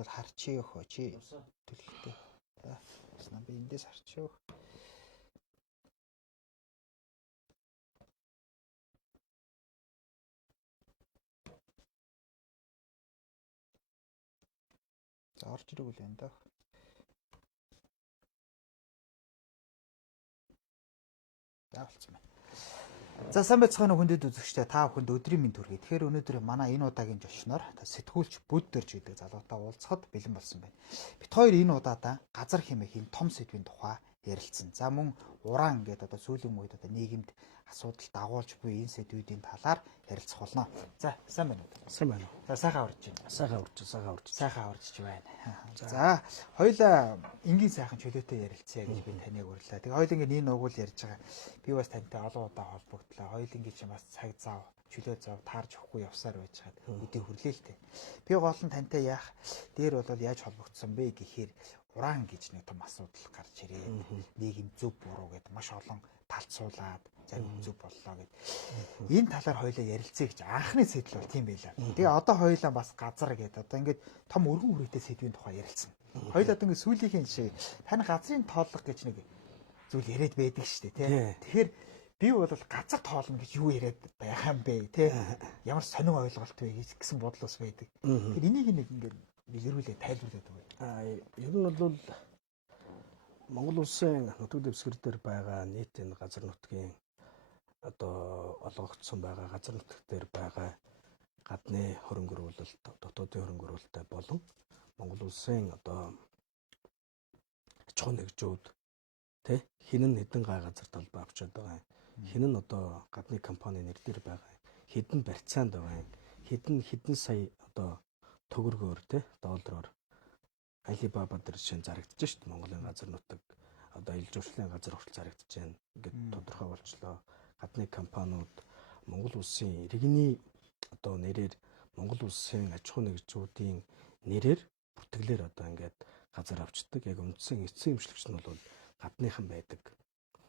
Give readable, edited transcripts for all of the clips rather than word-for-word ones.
болвол харчих хөө чи төлөлтөө. Снаа би эндээс харчих. За орж ирвэл энэ даа. Заавалцсан байна. За сайн байцгаана уу хүндэт үзэгчдээ та бүхэнд өдрийн мэнд хүргэе. Тэгэхээр өнөөдөр манай энэ удаагийн жолчноор сэтгүүлч Бүддэрж гэдэг залуутай уулзахад бэлэн болсон байна. Бид хоёр энэ удаадаа газар хэмээхийн том сэдвийн тухай ярилцсан. За мөн уран гэдэг сүүлийн үед нийгэмд асуудал дагуулж буй энэ сэдвүүдийн талаар ярилцах болно. За сайн байна уу? Сайн байна уу? За сайхан орж байна. Сайхан орж байна. За хоёулаа энгийн сайхан чөлөөтэй ярилцъя гэж би таныг урлаа. Тэгээ хоёул ингээд энэ угуул ярьж байгаа. Би бас тантай олон удаа холбогдлоо. Хоёул ингээд чи бас цаг зав, чөлөө зав таарж өгөхгүй явсаар байж хаад өдөө хүрлээ л дээ. Би гол нь тантай яах дээр бол яаж холбогдсон бэ гэхээр уран гэж нэг том асуудал гарч ирээ. Нийгэм зөв буруу гэд маш олон талцуулаад зарим зөв боллоо гэд. Энэ талаар хоёулаа ярилцъя гэж анхны сэтэл бол тийм байлаа. Тэгээ одоо хоёулаа бас газар гэд одоо ингээд том өргөн хүрээтэй сэдвийн тухай ярилцсан. Хоёулаа одоо ингээд сүүлийнхэн жишээ тань газрын тооллого гэж нэг зүйл яриад байдаг шүү дээ тий. Тэгэхээр би бол газар тоолно гэж юу яриад байгаа юм бэ тий. Ямар сонин ойлголт вэ гэсэн бодол ус байдаг. Тэгэхээр энийг нэг ингээд эргүүлээ тайлбарлаад өгье. Ер нь бол Монгол улсын нутаг дэвсгэр дээр байгаа нийт энэ газар нутгийн одоо олгогдсон байгаа газар нутаг дээр байгаа гадны хөрөнгө оруулалт, дотоодын хөрөнгө оруулалттай болон Монгол улсын одоо аж ахуй нэгжүүд тий хинэн хэдэн га газар талбай авчиад байгаа юм. Хинэн одоо гадны компани нэр дээр байгаа юм. Хэдэн барьцаанд байгаа юм. Хэдэн сая одоо төгрөгөөр тий доллараар Алибаба дээр жишээ зарагдаж шүү дээ. Монголын газар нутаг одоо ил жуулчлалын газар хүртэл зарагдаж байна. Ингээд тодорхой болчлоо. Гадны компаниуд Монгол улсын иргэний одоо нэрээр Монгол улсын аж ахуй нэгжүүдийн нэрээр бүртгэлээр одоо ингээд газар авчдаг. Яг үндсэн эцсийн эмчлэгч нь бол гадныхан байдаг.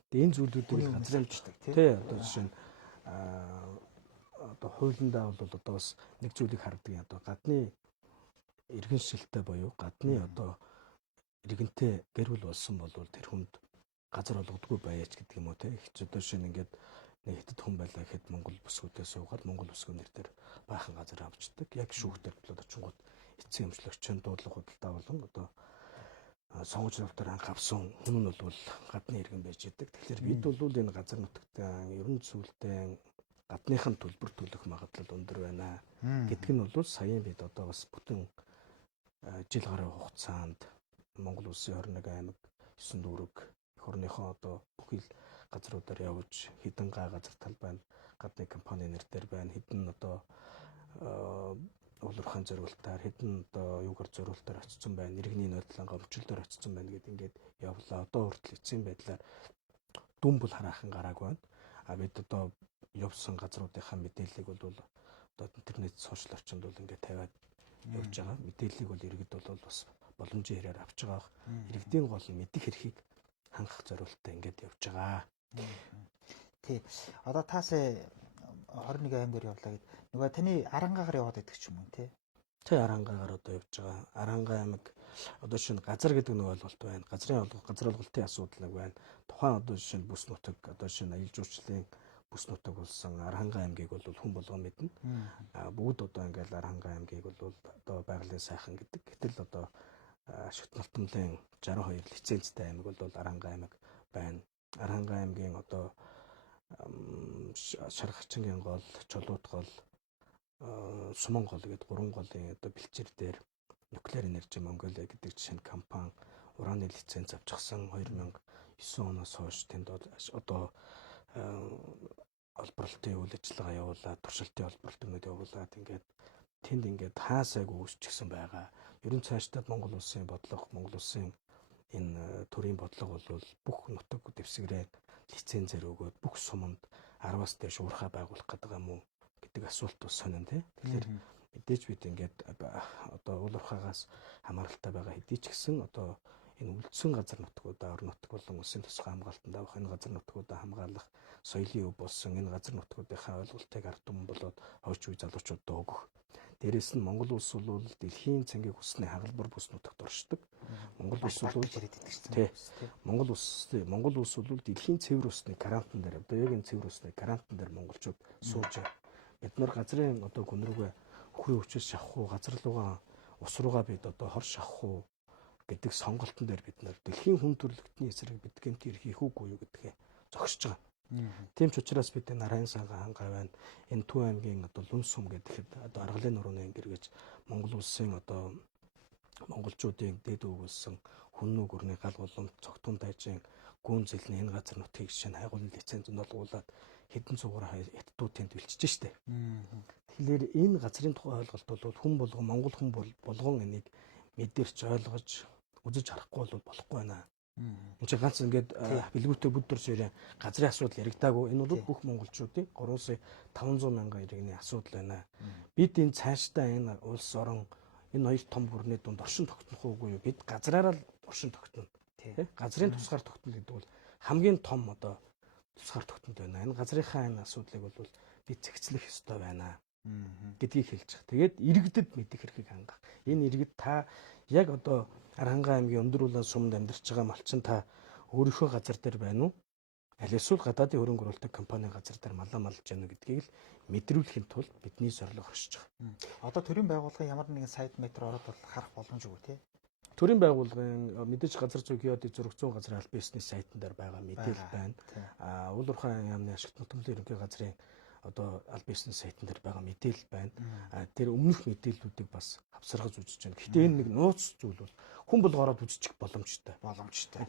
Тэгээ энэ зүйлүүдийг газар амждаг тий одоо жишээ нь одоо хуулиндаа бол одоо бас нэг зүйлийг хардаг. Одоо гадны иргэн шилтэй боيو гадны одоо иргэнтэй гэр бүл болсон бол тэр хүнд газар олгодгүй байж гэдэг юм уу те. Их ч одоо шинэ ингээд нэг хэтэд хүн байлаа гэхэд Монгол бүсгүүдээ суугаад Монгол бүсгүүн нэр дээр баахан газар авчдаг. Яг шүүхтэр болоод очингууд эцсийн эмчлэгчийн дуудлага худалдаа болон одоо сонгож навтар анх авсан хүн нь бол гадны иргэн байж идэг. Тэгэхээр бид бол энэ газар нутагтаа ерөн зүйлтэй гадныхан төлбөр төлөх магадлал өндөр байна гэдг нь бол саяын бид одоо бас бүтэн жил гаруй хугацаанд Монгол улсын 21 аймаг 9 дүүрэг эх орныхоо одоо бүхэл газруудаар явж хэдэн га газар талбай гадны компани нэр дээр байна. Хэдэн одоо улуурхайн зориултаар хэдэн одоо юугаар зориултаар очсон байна. Иргэний нойдлон гомчлолоор очсон байна гэдэг ингээд явлаа. Одоо хүртэл эцсийн байдлаар дүн бол хараахан гараагүй байна. А бид одоо явсан газруудынхаа мэдээллийг бол одоо интернет сошиал орчинд бол ингээд тавиад явж байгаа. Мэдээллийг бол иргэд бол бас боломжийн хэрээр авч байгаа. Иргэдийн гол мэдих эрхийг хангах зорилттой ингээд явж байгаа. Тий. Одоо таасаа 21 аймгаар явлаа гэд. Нөгөө таны Арангагаар яваад байдаг ч юм уу тий. Тий Арангагаар одоо явж байгаа. Аранга аймаг одоо шинэ газар гэдэг нэг ойлголт байна. Газар олголтын асуудал нэг байна. Тухайн одоо шинэ бүс нутаг одоо шинэ аялал жуулчлалын бүс нутаг болсон Аранга аймгийг бол хүн болгон мэднэ. Бүгд одоо ингээл Аранга аймгийг бол одоо байгалийн сайхан гэдэг. Гэтэл одоо Шүт Малтмлын 62 лицензтэй аймаг бол Аранга аймаг байна. Аранга аймгийн одоо Шаргачингийн гол, Чулуут гол, Суман гол гэдэг 3 голын одоо бэлчээр дээр Nuclear Energy Mongolia гэдэг жишээ нь компани ураны лиценз авчихсан 2009 оноос хойш тэнд одоо олборлолтын үйл ажиллагаа явуулаад туршилтын олборлолтууд явуулаад ингээд тэнд ингээд хаасайг үүсчихсэн байгаа. Ерөн цаашдаа Монгол улсын бодлого, Монгол улсын энэ төрийн бодлого бол бүх нутаг дэвсгэрээ лицензээр өгөөд бүх суманд 10-аас дээш уурхай байгуулах гэдэг юм уу гэдэг асуулт бас сонин тий. Тэгэхээр мэдээж бид ингээд одоо уулуурхаагаас хамааралтай байгаа хэдий ч гэсэн одоо энэ үлдсэн газар нутгуудаа орон нутаг болон улсын тусгай хамгаалтанд авах энэ газар нутгуудаа хамгаалах соёлын өв болсон энэ газар нутгуудынхаа ойлголтыг ард түмэн болоод хойч үе залуучуудад өгөх. Дээрээс нь Монгол улс бол дэлхийн цэнгийг хүснэ хагалбар бүс нутагт оршдог. Монгол улс бол Монгол улс бол дэлхийн цэвэр усны гарантан дээр одоо яг энэ цэвэр усны гарантан дээр монголчууд сууж бид нар газрын одоо гүн рүүгээ хөрөө өчөөс шавах уу, газар руугаа ус руугаа бид одоо хор шавах уу гэдэг сонголтон дээр бид нар дэлхийн хүн төрөлхтний эсрэг бид гэмт хийх үгүй юу гэдгээ зогсож байгаа. Тийм ч учраас бид энэ Нарайн сага хангай байна. Энэ Төв аймгийн одоо Лүн сум гэхэд одоо Аргалын нурууны ангир гэж Монгол улсын одоо монголчуудын дэд өгүүлсэн хүннүү гүрний гал болон цогтун дайжин гүн зэлний энэ газар нутгийг жишээ нь хайгуулын лицензэнд олгуулад хэдэн цугаар хятадууд тэнд бэлчиж штэ. Тэгэхээр энэ газрын тухай ойлголт бол хүн болгон монгол хүн болгон энийг мэдэрч ойлгож үзэж харахгүй бол болохгүй байна. Энд чинь ганц ингээд бэлгүүтэй бүддэр ширээ газрын асуудал яригдаагүй. Энэ бол бүх монголчуудын 3,500 мянган иргэний асуудал байна. Бид энэ цаашдаа энэ улс орон энэ хоёр том гүрний дунд оршин тогтнох уугүй юу? Бид газраараа л оршин тогтно. Газрын тусгаар тогтно гэдэг бол хамгийн том одоо тусгаар тогтнод байна. Энэ газрынхаа энэ асуудлыг бол бид зэгцлэх ёстой байна гэдгийг хэлж байгаа. Тэгээд иргэдэд мэдэх хэрэг хангах. Энэ иргэд та яг одоо Аранхан аймгийн Өндөр улаан сумд амьдарч байгаа малчин та өөрийнхөө газар дээр байна уу? Аль эсвэл гадаадын хөрөнгө оруулалтын компани газар дээр малаа малж яана гэдгийг л мэдрүүлэхийн тулд бидний зорилго оршиж байгаа. Одоо төрийн байгууллагын ямар нэгэн сайт метр ороод бол харах боломжгүй тий. Төрийн байгууллагын мэдээж газар зүйн геодын зөрөгцөн газрын аль биесний сайтн дээр байгаа мэдээлэл байна. Уул уурхай яамны ашигт нутгийн ерөнхий газрын одоо аль биесний сайтн дээр байгаа мэдээлэл байна. Тэр өмнөх мэдээллүүдийг бас авсаргаж үзэж байна. Гэхдээ энэ нэг нууц зүйл бол хүн болгоороод үзчих боломжтой.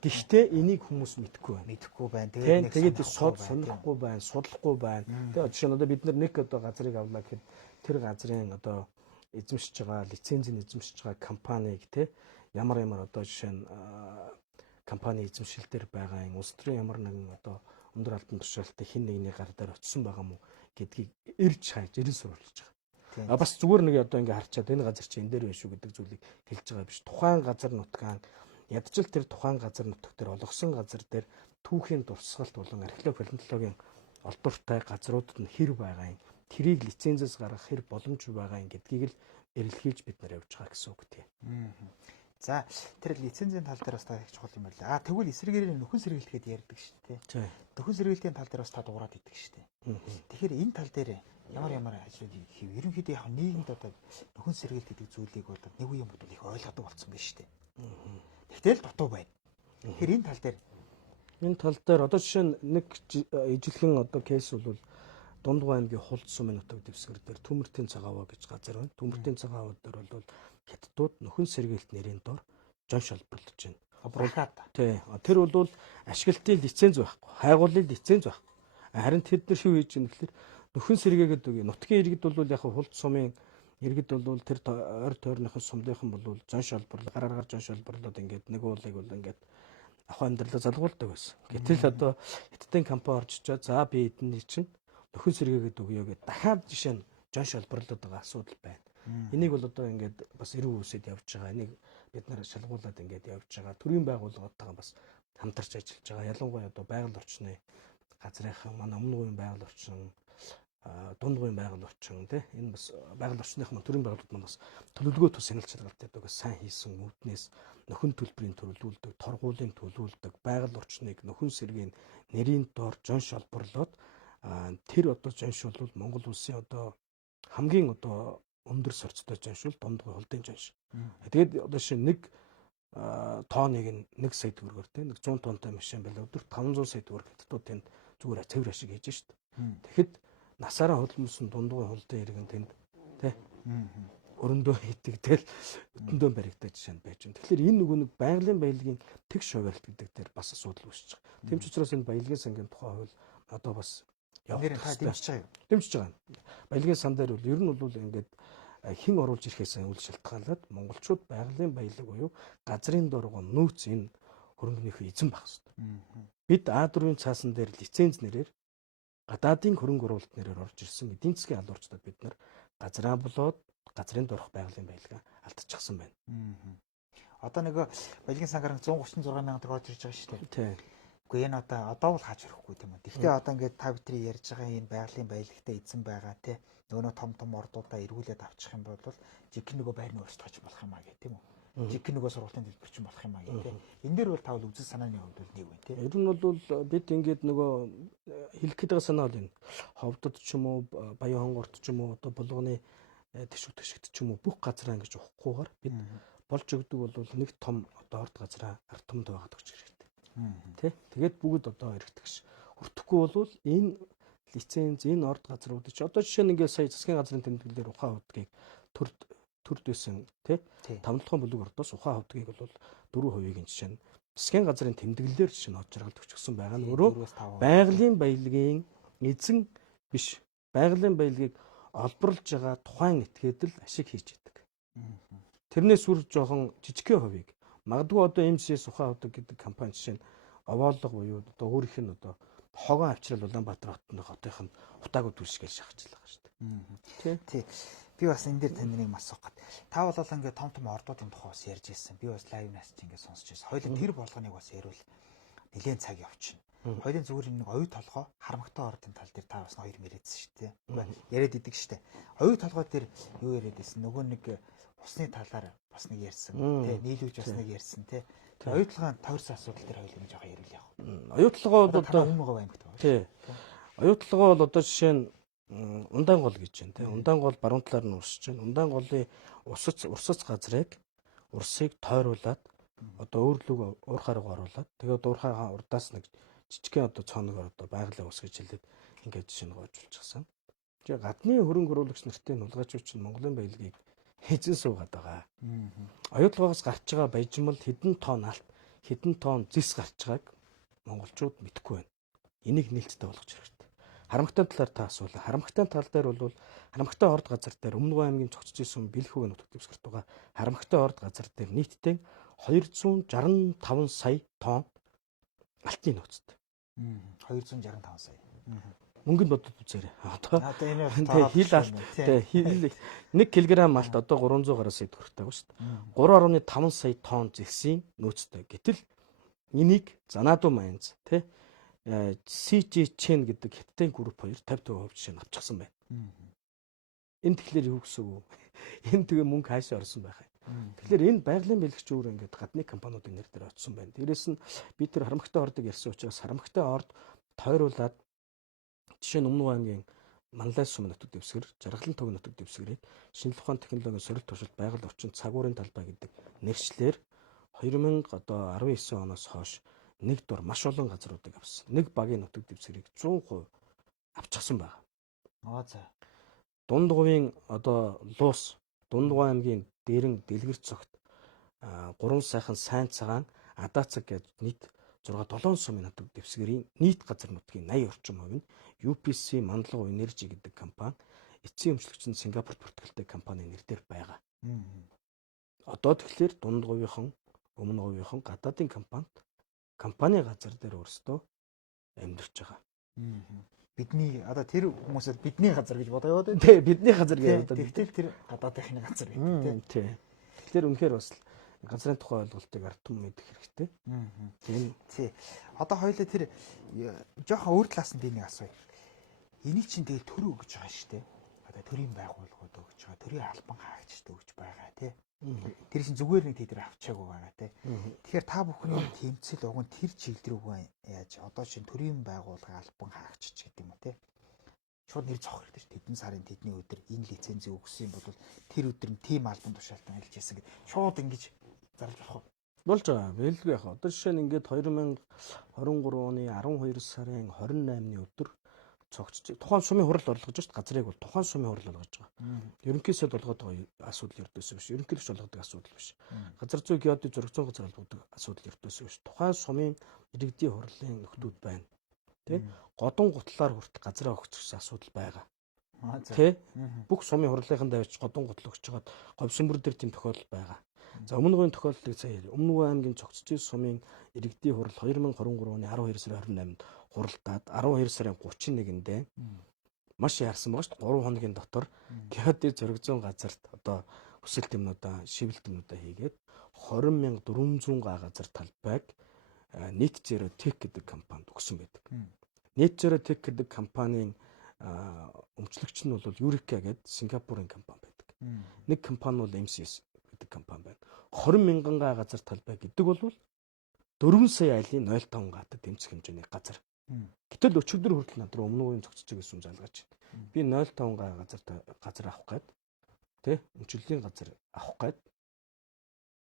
Гэхдээ энийг хүмүүс мэдэхгүй байна. Тэгээд сонирхгүй байна, судлахгүй байна. Тэгээд жишээ нь одоо бид нар нэг одоо газрыг авлаа гэхэд тэр газрын одоо эзэмшиж байгаа лицензийг эзэмшиж байгаа компаниг те ямар одоо жишээ нь компани эзэмшил дээр байгаа энэ улс төрийн ямар нэгэн одоо өндөр албан тушаалтай хин нэгний гар дээр очисон байгаа мó гэдгийг ирж хайж ирэн суруулж байгаа. Бас зүгээр нэг одоо ингээ харчаад энэ газар чи энэ дээр байна шүү гэдэг зүйлийг хэлж байгаа биш. Тухайн газар нутгаан ядчил тэр тухайн газар нутаг дээр олгосон газар дээр түүхийн дурсгалт болон археолог палеонтологийн олдвортой газруудад нь хэр байгаа юм. Тэрийг лицензээс гаргах хэр боломж байгаа юм гэдгийг л эрэлхийлж бид нар явж байгаа гэсэн үг тийм. За тэр лицензийн тал дээр бас та их чухал юм байна. Тэгвэл эсрэгээрээ нөхөн сэргийлтэд ярьдаг шүү дээ. Нөхөн сэргийлтийн тал дээр бас та дуурайд идэг шүү дээ. Тэгэхээр энэ тал дээр ямар ажлууд хийв. Ерөнхийдөө яг нийгэмд одоо нөхөн сэргийлт гэдэг зүйлийг бол нэг үеийн бодвол их ойлгодог болсон байна шүү дээ. Тэгтэл дутуу байна. Тэгэхээр энэ тал дээр одоо жишээ нь нэг ижилхэн одоо кейс бол Дундгой аймгийн Хулд сумын нутаг дэвсгэр дээр Төмөртийн цагааваа гэж газар байна. Төмөртийн цагааваа дээр бол хятадууд нөхөн сэргийлт нэрийн дор жон шалбарлаж байна. Тэр бол ашиглалтын лиценз байхгүй, хайгуулын лиценз байхгүй. Харин тэд нар юу хийж байгаа гэхээр нөхөн сэргээгээд үгүй. Нутгийн иргэд бол яг Хулд сумын иргэд бол тэр ойр тойрныхон сумдынхан бол жон шалбарлал, гараар жон шалбарлаад ингээд нэг уулыг бол ингээд ахуй амьдралаа залгуулдаг байсан. Гэтэл одоо хятадын компани орж ичээд за би эдний чинь нөхөн сэргээгээд өгье гэдээ дахиад жишээ нь жон шалбарлаад байгаа асуудал байна. Энийг бол одоо ингээд бас эрүү үсэд явж байгаа. Энийг бид нар шалгуулад ингээд явж байгаа. Төрийн байгууллагатайгаа бас хамтарч ажиллаж байгаа. Ялангуяа одоо байгаль орчны газрынхан манай өмнө үеийн байгаль орчин, дунд үеийн байгаль орчин тий энэ бас байгаль орчныхаа төрийн байгууллагууд маань бас төлөвлөгөө тус хяналтч байгаа сайн хийсэн үүднээс нөхөн төлбөрийн төлөвлөлдөг, торгуулийн төлөвлөлдөг, байгаль орчныг нөхөн сэргийн нэрийн доор жон шалбарлаад тэр одоо жанш бол Монгол улсын одоо хамгийн одоо өндөр сорцтой жанш бол Дундгой холдын жанш. Тэгээд одоо шинэ нэг тооныг нэг сая төгрөгөөр тийм 100 тонтой машин байл өдөрт 500 сая төгрөг хятадууд тэнд зүгээр цэвэр ашиг хийж штт. Тэгэхэд насаараа хөдөлмөрсөн Дундгой холдын иргэн тэнд тийм өрөндөө хитэгдэл өдөндөө баригдаж жишээ нь байж байна. Тэгэхээр энэ нөгөө нэг байгалийн баялагын тэгш хуваарилт гэдэг дээр бас асуудал үүсэж байгаа. Тэм ч учраас энэ баялагын сангийн тухай хууль одоо бас дэмжиж байгаа. Баялагын сан дээр бол ер нь бол ингээд хэн оруулж ирэхээс үл шалтгаалаад монголчууд байгалийн баялаг буюу газрын дургуун нөөц энэ хөрөнгөнийхөө эзэн байх хэрэгтэй. Бид А4-ийн цаасан дээр лиценз нэрээр гадаадын хөрөнгө оруулалт нэрээр орж ирсэн эдийн засгийн алуурчдад бид нар газраа болоод газрын дурх байгалийн баялгаа алдчихсан байна. Одоо нэг баялагын сан гараг 136 мянга төгрөг орж ирж байгаа шүү дээ. Үгүй энэ одоо бол хааж өрөхгүй тийм үү. Гэхдээ одоо ингээд та бидний ярьж байгаа энэ байгалийн баялагтай эзэн байгаа тий. нөгөө том ордуудаа эргүүлээд авчих юм бол жиг нөгөө байрны өөрсдөө ч болох юм аа гэх тийм үү. Жиг нөгөө сургуулийн төлбөрч болох юм аа гэх тийм. Энэ дээр бол тавал үзэл санааны хувьд бол нэг үн тийм. Ер нь бол бид ингээд нөгөө хэлэх гээд байгаа санаа бол энэ ховдод ч юм уу Баян хонгорт ч юм уу одоо булганы тэшүүт төшгт ч юм уу бүх газраа ингэж ухахгүйгээр бид болж өгдөг бол нэг том одоо орд газраа ард түмэнд байгаад өгч хэрэгтэй. Тэ? Тэгээд бүгд одоо эргэтгэж хүртэхгүй бол энэ лиценз энэ орд газрууд чи одоо жишээ нь ингээд сая засгийн газрын тэмдэглэлээр ухаан хавдгийг төрд байсан тий тамлахын бүлэг ордоос ухаан хавдгийг бол 4%-ийн жишээ нь засгийн газрын тэмдэглэлээр жишээ нь хот жаргалд өгчихсөн байгаа нь өөрөө байгалийн баялагын эзэн биш байгалийн баялагыг олборлж байгаа тухайн этгээд л ашиг хийж идэг. Тэрнээс үр жоохон жижигхэн хувийг магадгүй одоо MCS ухаан хавдаг гэдэг компани жишээ нь овоолго буюу одоо өөрийнх нь одоо хогон авчрал Улаанбаатар хотынх нь хутаагүй түлш гэж шахажлаа шүү дээ. Тий. Би бас энэ дээр тань нэг асуух гээд. Та бол ингээд том ордуудын тухай бас ярьж ирсэн. Би бас лайвнаас ч ингээд сонсч ирсэн. Хоёулаа тэр болгоныг бас ярил нэлээд цаг явчихна. Хоёулын зүгээр нэг оюу толгой харамгтай ордын тал дээр та бас хоёр мэрэдсэн шүү дээ. Яриад идэг шүү дээ. Оюу толгой дээр юу яриад байсан? Нөгөө нэг усны талаар бас нэг ярьсан. Тэ нийлүүлж бас нэг ярьсан тий. Оюу толгойн тойрсон асуудал дээр хоёулаа жоохон ярил яах вэ? Оюу толгой бол одоо Өмнөгов аймагт байна. Тий. Оюу толгой бол одоо жишээ нь Ундаан гол гэж байна тий. Ундаан гол баруун талаар нь урсж байна. Ундаан голын урсц газрыг урсыг тойруулаад одоо өөрлөг уурхаар оруулаад тэгээд уурхаагаа урдаас нэг жижигхэн одоо цооноор одоо байгалийн ус гэж хэлээд ингээд жишээ нь гоожулчихсан. Тэгээ гадны хөрөнгө оруулагч нартай нулгайчууч нь Монголын баялагийг хэзэн суугаад байгаа. Оюу толгоос гарч байгаа баяжмал хэдэн тонн алт, хэдэн тонн зис гарч байгааг монголчууд мэдэхгүй байна. Энийг нээлттэй болгож хэрэгтэй. Харамгтай талаар та асуулаа. Харамгтай тал дээр бол харамгтай орд газар дээр Өмнөг аймгийн цогцож исэн бэлхүүг нутаг дэвсгэрт байгаа. Харамгтай орд газар дээр нийтдээ 265 сая тонн алтны нөөцтэй. 265 сая. Мөнгөнд бодод үзээрэй. Одоо энэ хил алт хил 1 кг алт одоо 300 гаруй сая төгрөгтэй байгаа шүү дээ. 3.5 сая тонн зэксийн нөөцтэй. Гэтэл энийг Занааду Майнз тий CG Chain гэдэг хятадын групп хоёр 50% жишээ нь авчихсан байна. Энэ тэгэхээр юу гэсэн үг вэ? Энэ тэгээ мөнгө хаашаа орсон байх юм. Тэгэхээр энэ байгалийн бэлгч өөр ингээд гадны компаниудын нэр дээр очсон байна. Дээрээс нь би тэр харамгтай ордыг ярьсан учраас харамгтай орд тойруулаад жишээ нь Өмнөг аймгийн Манлай сум нутаг дэвсгэр, Жаргалан төг нутаг дэвсгэрийг шинжлэх ухааны технологийн сорилт туршилт байгаль орчин цагуурын талбай гэдэг нэршлэр 2019 оноос хойш нэг дор маш олон газруудыг авсан. Нэг багийн нутаг дэвсгэрийг 100% авчихсан байна. За. Дундгувын одоо Луус, Дундгуй аймгийн Дээрэн, Дэлгэр цогт 3 сайхан сайн цагаан Адаацаг гэж нийт 6-7 сумын нутаг дэвсгэрийн нийт газар нутгийн 80 орчим хувь нь UPC Мандлага Энержи гэдэг компани эцсийн өмчлөгчөнд Сингапурт бүртгэлтэй компани нэрээр байгаа. Одоо тэгэхээр Дундгувынхан, Өмнө говийнхан гадаадын компани газар дээр өөрсдөө амьдарч байгаа. Бидний одоо тэр хүмүүсээ бидний газар гэж бодоо яваад байна. Тий, бидний газар гэж бодоо. Тэгтэл тэр гадаадынхны газар гэдэг тий. Тэгэхээр үнэхээр бас газрын тухай ойлголтыг ард түмэн мэдэх хэрэгтэй. Тийм. Тий. Одоо хоёулаа тэр жоохон өөр талаас нь би нэг асууя. Энийг чинь тэгэл төр өгж байгаа шүү дээ. Одоо төрийн байгууллагууд өгж байгаа, төрийн албан хаагчид өгж байгаа тий. Тэр чинь зүгээр нэг тийдэр авчаагүй байгаа тий. Тэгэхээр та бүхний тэмцэл уг нь тэр чиглэл рүү яаж одоо чинь төрийн байгууллага албан хаагчч гэдэг юм уу тий. Шууд нэр зоох хэрэгтэй шүү. Тэдэн сарын тэдний өдөр энэ лицензийг өгсөн юм бол тэр өдөр нь тим албан тушаалтан хэлж яасан гэд шууд ингэж зарлж болох уу? Болж байгаа. Бэлгүй яах. Одоо жишээ нь ингээд 2023 оны 12 сарын 28-ны өдөр цогцож тухайн сумын хурал орлогож шүү дээ. Газрыг бол тухайн сумын хурал олгож байгаа. Ерөнхийдөө болгоод байгаа асуудал ердөөсөө биш. Ерөнхийлөгч болгодог асуудал биш. Газар зүй геодын зөрөгцөн газар болгодог асуудал ердөөсөө биш. Тухайн сумын иргэдийн хурлын нөхдүүд байна. Тэ? Годон гутлаар хүртэл газраа өгчих асуудал байгаа. Тэ? Бүх сумын хурлынхан давж годон гутал өгч жагаад говьсөмбөр дээр тийм тохиолдол байгаа. За өмнө говийн тохиолдлыг сая Өмнөг аймгийн цогцож сумын иргэдийн хурал 2023 оны 12 сарын 28-нд хуралдаад 12 сарын 31-нд маш яарсан байгаа шүү дээ. 3 хоногийн дотор геодын зөрөгзөн газарт одоо хүсэл тэмнүүдээ, шивэл тэмнүүдээ хийгээд 20,400 га газар талбайг Net Zero Tech гэдэг компанид өгсөн байдаг. Net Zero Tech гэдэг компанийн өмчлөгч нь бол Eureka гэдэг Сингапурын компани байдаг. Нэг компани бол MCS гэдэг компани байна. 20 мянган га газар талбай гэдэг бол 4 сая айлын 0.5 гатад тэмцэх хэмжээний газар. Гэтэл өчигдөр хүртэл над руу өмнө үеийн цогцож байсан залгаж байна. Би 0.5 га газар авах гээд тий өмчлөлийн газар авах гээд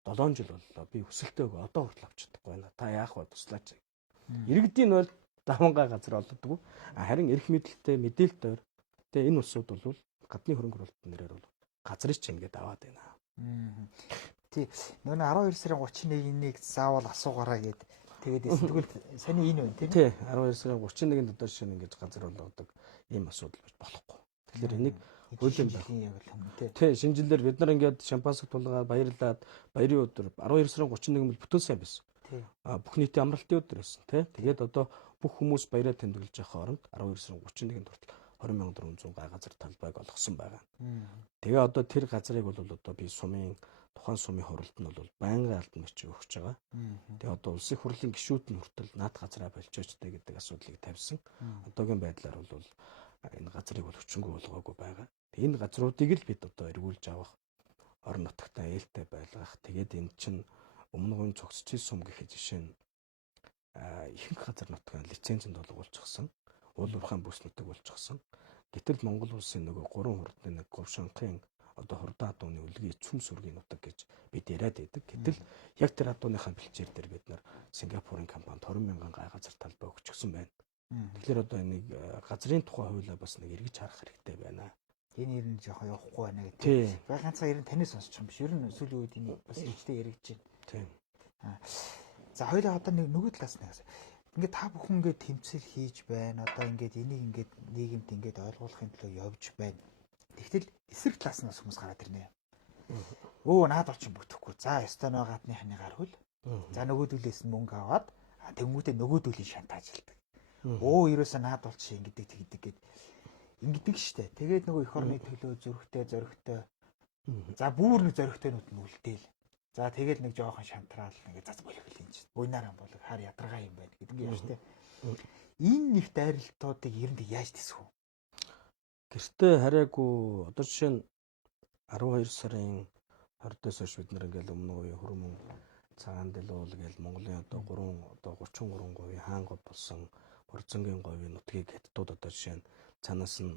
7 жил боллоо. Би хүсэлтэйг одоо хүртэл авч чадахгүй байна. Та яах вэ туслаач. Иргэдийн 0.5 га газар олддоггүй. Харин эрх мэдэлтэй мэдээлэлт ойр тий энэ улсууд бол гадны хөрөнгө оруулалтын нэрээр бол газрыг ч ингээд аваад байна. Тий нөгөө 12 сарын 31-нийг заавал асуугаараа гээд тэгээд тэгвэл саний энэ байна тийм тий 12 сарын 31-нд одоо шинэ ингэж газар болгодог ийм асуудал байж болохгүй. Тэгэхээр энийг хуулийн байх. Тий шинжилээр бид нар ингээд шампансаг тулгаад баярлаад баярын өдөр 12 сарын 31 бол бүтэн сайн байсан. Тий. Бүх нийтийн амралтын өдөр байсан тий. Тэгээд одоо бүх хүмүүс баяраа тэмдэглэж явах хооронд 12 сарын 31-нд хүртэл 20,400 га газар талбайг олгосон байгаа. Тэгээ одоо тэр газрыг бол одоо би тухайн сумын хуралд нь бол байнгын албан бичиг өгч байгаа. Тэгээ одоо улсын хурлын гишүүд нь хүртэл наад газраа болчихжтэй гэдэг асуудлыг тавьсан. Одоогийн байдлаар бол энэ газрыг бол хүчингүй болгоогүй байгаа. Энэ газруудыг л бид одоо эргүүлж авах, орон нутагтаа ээлтэй байлгах. Тэгээд энэ чинь өмнө үеийн цогцож сум гэхэд жишээ нь ихэнх газар нутгийн лицензэнд болгуулчихсан. Уул уурхайн бүс нутаг болчихсон. Гэтэл Монгол улсын нөгөө 3 хурдны нэг говшонхын одоо хурдан адууны үлгийн цөм сүргийн нутаг гэж бид яриад байдаг. Гэтэл яг тэр адууныхаа бэлчээр дээр бид нар Сингапурын компанид 20,000 га газар талбай өгчихсөн байна. Тэгэхээр одоо энийг газрын тухай хуулиа бас нэг эргэж харах хэрэгтэй байна. Энэ ер нь жоохон явахгүй байна гэдэг. Бай ганцхан ер нь таны сонсчих юм биш. Ер нь сүүлийн үед энэ бас ихтэй яригдж байна. Тийм. За хоёлаа одоо нэг нөгөө талаас нь ингээд та бүхэн ингээд тэмцэл хийж байна. Одоо ингээд энийг ингээд нийгэмд ингээд ойлгуулахын төлөө явж байна. Тэгтэл эсрэг талаас нь хүмүүс гараад ирнэ. Наад болчих бүтэхгүй. За ёстой нөө гадныхны гар хөл. За нөгөөдүүлээс нь мөнгө аваад тэнгуүтээ нөгөөдүүлийн шантажлдаг. Ерөөсөө наад болчих ингэдэг тэгдэг гэд ингэдэг штэ. Тэгээд нөгөө эх орны төлөө зөрөгтэй. За бүр нэг зөрөгтэйнүүд нь үлдээл. За тэгээд нэг жоохон шантраал ингээ зац болох юм чинь. Буйнаар бол хаар ядаргаа юм байна гэдэг юм штэ. Энэ нэг дайралтуудыг ер нь яаж тэсэх вэ? Гэртээ хараагүй одоо жишээ нь 12 сарын 20-оос хойш бид нар ингээл өмнө үеийн хөрмөн цагаан дэлгүүл гээл Монголын одоо 33% хаан гов болсон Борзонгийн говийн нутгийг хятадууд одоо жишээ нь цаанаас нь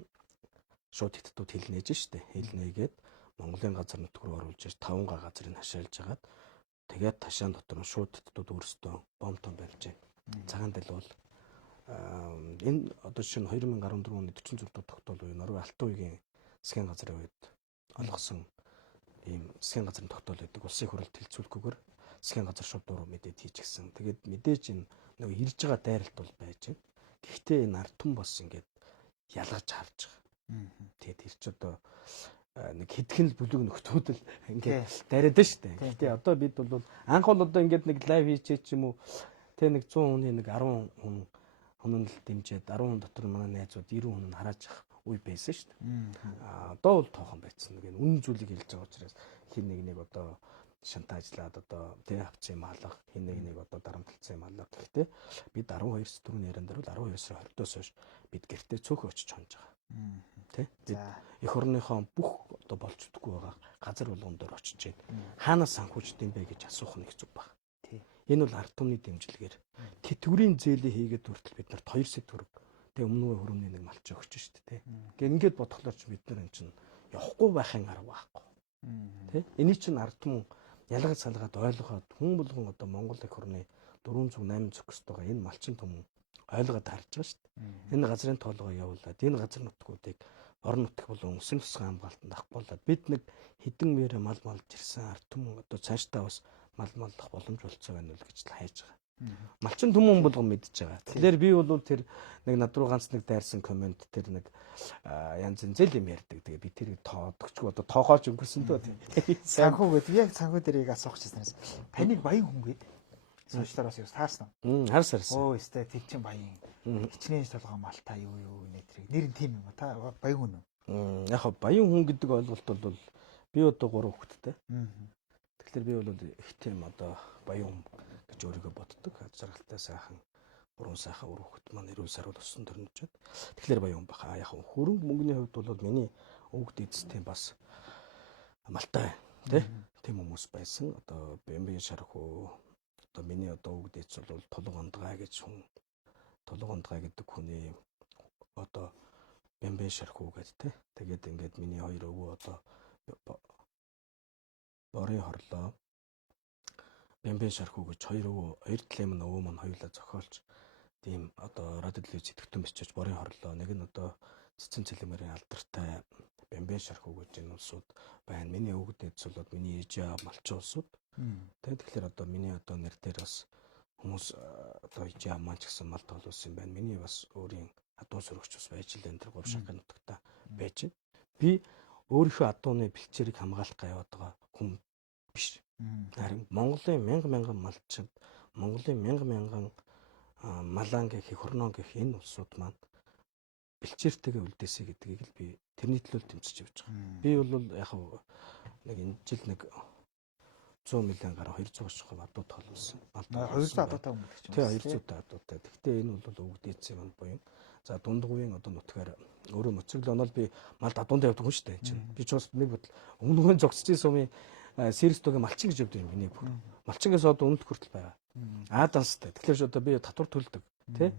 шууд хятадууд хэлнэж штэ. Хэлнэгээд Монголын газар нутг руу оруулж иж 5 га газрыг хашаалж агаад тэгээд ташаан дотор нь шууд хятадууд өөрсдөө бомтон барьж байна. Цагаан дэлгүүл энэ одоо жишээ нь 2014 оны 46 дахь тогтоол үеийн Норвегийн Алтан үеийн засгийн газрын үед олгосон ийм засгийн газрын тогтоол байдаг. Улсын хурлд хэлцүүлэхгүйгээр засгийн газар шууд дуруу мэдээд хийчихсэн. Тэгээд мэдээж энэ нөгөө ирж байгаа дайралт бол байж байна. Гэхдээ энэ ард түмэн бас ингээд ялгаж харж байгаа. Тэгээд тэр ч одоо нэг хэдхэн л бүлэг нөхдүүд л ингээд дараад байна шүү дээ. Гэхдээ одоо бид бол анх бол одоо ингээд нэг лайв хийчээ ч юм уу тэ нэг 100 хүний нэг 10 хүн л дэмжиад 10 хүн дотор манай найзууд 90 хүн нь харааж ах үе байсан шүү дээ. Одоо бол тоохон байцсан. Нэг үнэн зүйлийг хэлж байгаа учраас хин нэг одоо шантажлаад одоо тэ авцсан юм алга хин нэг одоо дарамтлсан юм алга. Гэхдээ бид 12 сарын яриан дээр бол 12 сарын 20-оос хойш бид гэртээ цөөхөн очиж хонж байгаа. Тэ? Бид эх орныхоо бүх одоо болцдоггүй байгаа газар болгон дээр очиж байна. Хаанаас санхүүжд юм бэ гэж асуух нь их зүг баг. Энэ бол ард түмний дэмжлэгээр тэтгэврийн зээлээ хийгээд хүртэл бид нарт 2 сая төгрөг тэг өмнө хөрөмний нэг малч өгч шүү дээ. Ингээд бодглоор ч бид нар энэ чинь явахгүй байхын арга байхгүй. Тэ? Эний чинь ард түмэн ялгаж салгаад ойлгоод хүн болгон одоо Монгол эх орны 400-800 төстэйгээ энэ малчин түмэн ойлгоод харж байгаа шүү дээ. Энэ газрын тоолгоо явуулаад энэ газар нутгуудыг орон нутг болон өсөн тусгай хамгаалтанд авахгүйгээд бид нэг хэдэн мөрө мал малж ирсэн ард түмэн одоо цаашдаа бас мал маллах боломж болцоо байна л гэж л хайж байгаа. Малчин түмэн болгон мэдж байгаа. Тэгэхээр би бол тэр нэг над руу ганц нэг дайрсан комент тэр нэг янз янз юм ярьдаг. Тэгээ би тэрийг тоодогчгүй одоо тоохооч өнгөрсөн дөө. Санхүү гэдэг яг санхүү дэрийг асуух гэснээс таныг баян хүн гэдэг сошиалоос юу таарсан уу? Харсан. Өстэй тэр чин баян. Хичнээн толгой малтай юу нэ тэрийг. Нэр нь тийм юм ба та баян хүн үү? Яг баян хүн гэдэг ойлголт бол би одоо 3 хүүхэдтэй. Тэгэхээр би бол их тийм одоо баян хүн гэж өөрийгөө боддог. Жаргалтай сайхан 3 сайхан үр хөхт маань 90 сар болсон төрнөж. Тэгэхээр баян юм баха. Яг хөрөнгө мөнгөний хувьд бол миний өвгд эцэстийн бас малтай тийм хүмүүс байсан. Одоо Бэмбэн Шархуу одоо миний одоо өвгд эц бол Тулгын Ондгай гэж хүн Тулгын Ондгай гэдэг хүний одоо Бэмбэн Шархуу гэдэг тэгээд ингээд миний хоёр өвөө одоо Борын хорлоо Бэмбэн Шархуу гэж хоёр талын өвөө маань хоёулаа зохиолч тийм одоо радио телевиз идэвхтэн бичиж Борын хорлоо нэг нь одоо Цэцэн Цэлмэрийн алдартай Бэмбэн Шархуу гэж энэ улсууд байна. Миний өвгд эц бол миний ээж малчин улсууд. Тэгэхээр одоо миний одоо нэр дээр бас хүмүүс одоо ээж маань ч гэсэн мал тоолсон юм байна. Миний бас өөрийн адуу сөрөгч бас байж л энэ төр гов шахын нутагта байж байна. Би өөрийнхөө адууны бэлчээрийг хамгаалах яваад байгаа хүн биш. Харин Монголын мянган малчид, Монголын мянган малаан гэх хөрнөн гэх энэ улсууд маань бэлчээртэйгээ үлдээсэй гэдгийг л би тэрний төлөө тэмцэж явж байгаа. Би бол яг нэг энэ жил нэг 100 мянган гаруй 200 ширхэг адуу тоолсон. 200 адуутай хүн гэдэг чинь. Тий 200 адуутай. Гэхдээ энэ бол өвгд эцэг юм буюу. За дундгуйн одоо нутгаар өөрөө ноцоглоо онол би малд адуунд явдаг хүн шүү дээ чинь. Би ч бас нэг бодол өмнөгөн зогсчихсан сумын Сэрстөгийн малчин гэж явдаг юм миний бүр. Малчингээс одоо өмнөд хүртэл байгаа. Ааданстай. Тэгэхээр одоо би татвар төлдөг тий.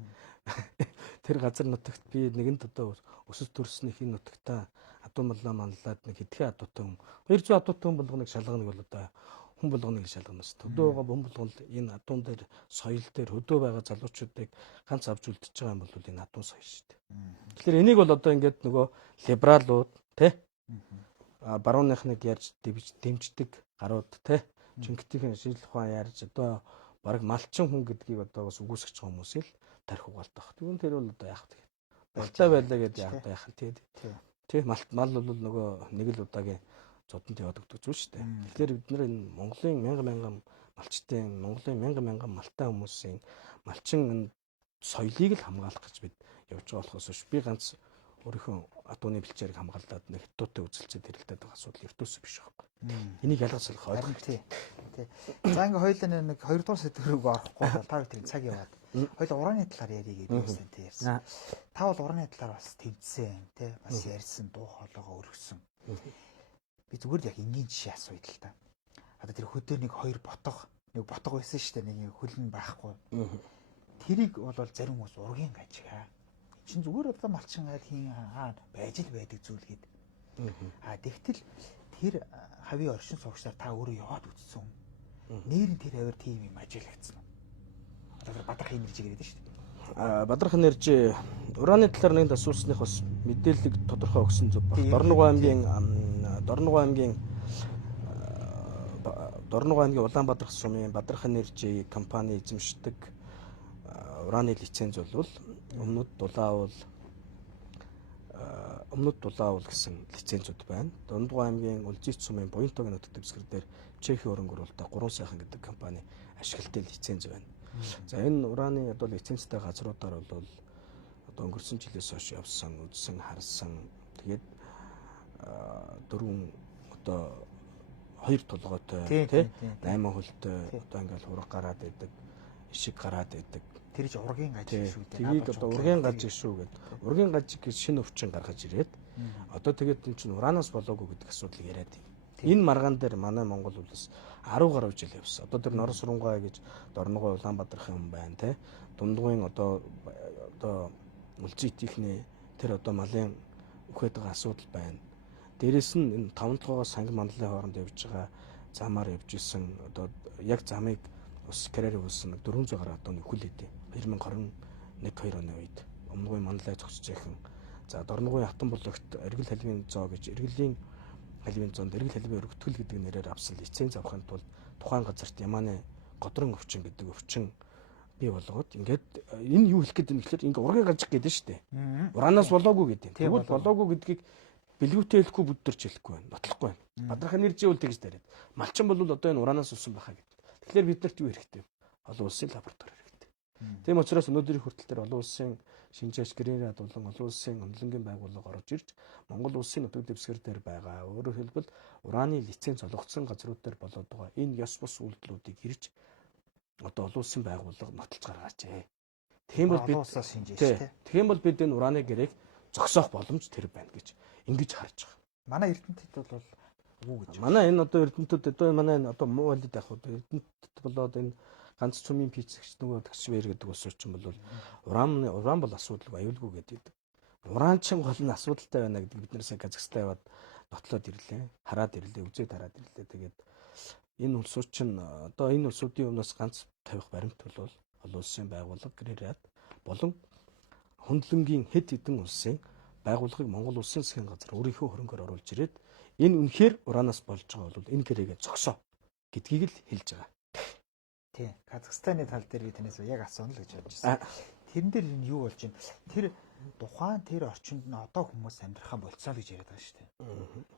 Тэр газар нутагт би нэгэнд одоо өсөж төрснөх энэ нутагта адуу маллаа манлаад нэг хэдхэн адуутай хүн 200 адуутай хүн болгоныг шалганыг бол одоо хүн болгоныг шалгана шүү. Төдөө байгаа хүн болгонд энэ адуун дээр соёл дээр хөдөө байгаа залуучуудыг ганц авч үлдчихэж байгаа юм бол энэ адуун соёл шүү дээ. Тэгэхээр энийг бол одоо ингээд нөгөө либералууд тий барууныхныг ярьж дэмждэг гарууд тий Чингитийн шинжлэх ухаан ярьж одоо бараг малчин хүн гэдгийг одоо бас үгүйсгэж байгаа хүмүүс л тарих угаалтай баг. Тэгвэл тэр бол одоо яах вэ? Болтой байлаа гэдээ яах вэ? Тий мал бол нөгөө нэг л удаагийн зодонд явдаг зүйл шүү дээ. Тэгэхээр бид нар энэ Монголын мянган малчтын Монголын мянган малтай хүмүүсийн малчин соёлыг л хамгаалах гэж бид явж байгаа болохоос биш би ганц өөрийнхөө адууны бэлчээрийг хамгаалаад нэг хятадтай үзэлцээд хэрэлдээд байгаа асуудал ертөөс биш байхгүй. Энийг ялгацлах ойлгох. Тий. За ингээ хоёулаа нэг 2 дугаар сэдв рүү орохгүй та бүхэн цаг яваад хоёул ураны талаар ярих гэж юусэн тий ярьсан. Та бол ураны талаар бас тэмцсэн тий бас ярьсан дуу хоолойгоо өргөсөн. Би зүгээр яг энгийн жишээ асууя л та. Одоо тэр хөдөө нэг 2 ботго байсан шүү дээ нэг хөлн байхгүй. Тэрийг бол зарим хүмүүс ургийн гажгаа. Чин зүгээр одоо малчин айл хийн байж л байдаг зүйл гээд. Тэгтэл тэр хавийн оршин суугчдаар та өөрөө яваад үзсэн. Нэрэн тэр хавар тийм юм ажиллагдсан уу? Одоо Бадрах энержи гэдэг шүү дээ. Бадрах энержи ураны талаар нэг асуусных бас мэдээлэл тодорхой өгсөн зүг баг. Дорногов аймгийн Улаанбаатар сумын Бадрах энержи компани эзэмшдэг ураны лиценз бол өмнөд дулаавал гэсэн лицензүүд байна. Дорногов аймгийн Улзийц сумын Буянтогийн нутаг дэвсгэр дээр Чехийн хөрөнгө оруулалттай 3 сайхан гэдэг компани ашигладаг лиценз байна. За энэ ураны одоо лицензтэй газруудаар бол одоо өнгөрсөн жилээс хойш явсан, үзсэн, харсан. Тэгээд 4 одоо 2 толгойтой тий 8 хөлтэй одоо ингээл хураг гараад байдаг, ишиг гараад байдаг. Тэр ч ургийн гажиг шүү дээ. Тэгээд одоо ургийн гажиг шүү гэдэг. Ургийн гажиг гэж шинэ өвчин гаргаж ирээд одоо тэгээд энэ чинь уранаас болоогүй гэдэг асуудлыг яриад байна. Энэ маргаан дээр манай Монгол улс 10 гаруй жил явсан. Одоо тэр Норос Сурунгай гэж Дорногов Улаанбаатарын юм байна те. Дундгуйн одоо Улзийтийнхний тэр одоо малын өгөхөд байгаа асуудал байна. Дээрэс нь энэ 5 толгоогоо санги мандлын хооронд явж байгаа замаар явж исэн одоо яг замыг ус карьер болсон 400 гаруй одоо нөхөлээд 2021-2 оны үед Өмнөгуйн манлай зогсож яхан. За Дорногуйн Хатан буллагт эргэл халимын зоо гэж эргэлийн халимын зоонд эргэл халимын өргөтгөл гэдэг нэрээр авсан лиценз авахын тулд тухайн газарт Ямааны годрон өвчин гэдэг өвчин бий болгоод ингээд энэ юу хэлэх гээд юм гэхээр ингээ ургийн гажиг гэдэг нь шүү дээ. Уранаас болоогүй гэдэг. Тэгвэл болоогүй гэдгийг бэлгүүтэй хэлэхгүй бүдэрч хэлэхгүй байна. Нотлохгүй байна. Бадрах энержи үл тэгж дээрээ. Малчин бол одоо энэ уранаас усан байхаа гэдэг. Тэгэхээр биднэрт юу хэрэгтэй вэ? Олон улсын лаборатори хэрэгтэй. Тийм учраас өнөөдрийн хүртэл тэр олон улсын шинжээч гэрээний болон олон улсын үнэлэнгийн байгууллага орж ирж Монгол улсын нутаг дэвсгэр дээр байгаа. Өөрөөр хэлбэл ураны лиценз олгогдсон газрууд дээр болоод байгаа энэ ёс бус үйлдэлүүдийг ирж одоо олон улсын байгууллага нотолж гаргаажээ. Тийм бол бид улсаас шинжээ шүү дээ. тийм бол бид энэ ураны гэрээг зогсоох боломж тэр байна гэж ингэж харж байгаа. Манай эрдэмтэд бол үгүй гэж. Манай энэ одоо эрдэмтэд одоо манай энэ одоо муу валид яг одоо эрдэмтэд болоод энэ ганц цөмийн пицэгч нөгөө тгшвэр гэдэг ус орчин бол уран бол асуудалгүй аюулгүй гэдэг. Уран чин гол нь асуудалтай байна гэдэг бид нэрсээ Казахстан яваад нотлоод ирлээ. Хараад ирлээ, үзээд хараад ирлээ. Тэгээд энэ улсууд чинь одоо энэ улсуудын өмнөөс ганц тавих баримт бол олон улсын байгууллага гэрээрэд болон хөндлөнгийн хэд хэдэн улсын байгууллагыг Монгол улсын засгийн газар өөрийнхөө хөрөнгөөр оруулж ирээд энэ үнэхээр ураанаас болж байгаа бол энэ гэрээгээ зогсоо гэдгийг л хэлж байгаа. Тийм. Казахстаны тал дээр би танаас яг асууна л гэж бодож байна. Тэрэн дээр энэ юу болж байна? Тэр тухайн тэр орчинд нь одоо хүмүүс амьдрахаа болцоо гэж яриад байгаа шүү дээ.